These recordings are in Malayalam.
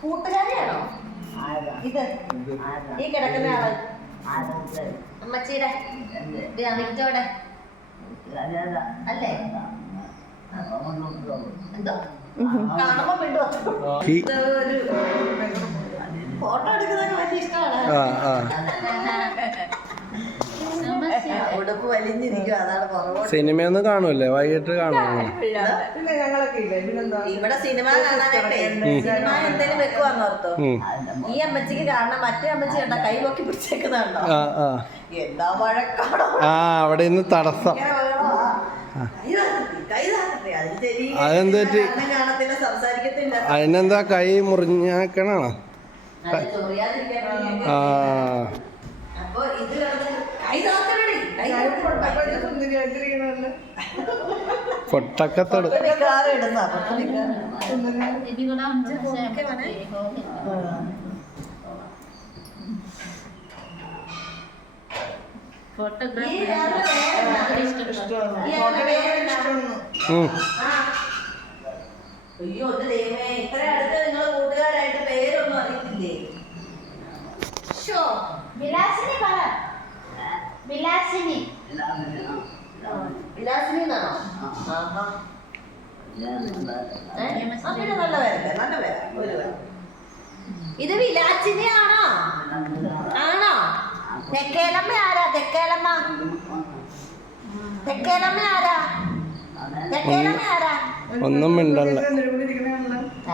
കൂട്ടുകാരിയാണോ ഇത്? ഈ കിടക്കുന്ന ആള് അമ്മച്ചിയുടെ അമിറ്റോടെ അല്ലേ? എന്തോ കാണുമ്പോ മിണ്ടോ? ഫോട്ടോ എടുക്കുന്നതൊക്കെ വലിയ ഇഷ്ടമാണ്. ഉടുപ്പ് വലിഞ്ഞിരിക്കും, അതാണ് പുറകോട്ട്. സിനിമയൊന്നും കാണൂല്ലേ? വൈകിട്ട് കാണുമോ? ഇവിടെ സിനിമ കാണാനായിട്ടേ സിനിമ എന്തെങ്കിലും വെക്കുവാന്നോർത്തോ. ഈ അമ്മച്ചിക്ക് കാരണം മറ്റേ അമ്മച്ചി കണ്ട കൈ പൊക്കി പിടിച്ചേക്കുന്നുണ്ടോ? എന്താ വഴക്കാണോ അവിടെ നിന്ന് തടസ്സം. അതെന്താ അതിനെന്താ കൈ മുറിഞ്ഞാക്കണോ? പൊട്ടക്കത്തോട് അയ്യോ ദൈവമേ, ഇത്ര അടുത്ത് നിങ്ങൾ കൂട്ടുകാരായിട്ട് പേരൊന്നും അറിയത്തില്ലേ? വിലാസിനി പറ. വിലാസിനി വിലാസിനി എന്നാണോ? പിന്നെ നല്ല പേരല്ലേ? നല്ല പേരാ. ഒരു പേര് ഇത് വിലാസിനി ആണോ? ആണോ? തെക്കേലമ്മ ആരാ? തെക്കേലമ്മ തെക്കേലമ്മ ആരാ? തെക്കേലമ്മ ആരാ? ഒന്നും മിണ്ടല്ല.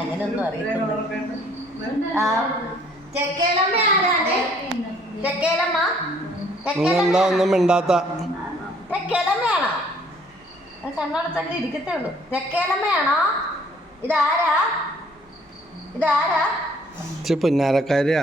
അങ്ങനൊന്നും അറിയില്ല. തെക്കേലമ്മ ആരാണ്? തെക്കേലമ്മ എന്താ ഒന്നും മിണ്ടാത്ത? തെക്കേലമ്മയാണോ? കണ്ണടച്ചങ്ങനെ ഇരിക്കത്തേ ഉള്ളൂ. തെക്കേലമ്മയാണോ? ഇതാരാ? ഇതാരാ? പുന്നാരക്കാരിയാ.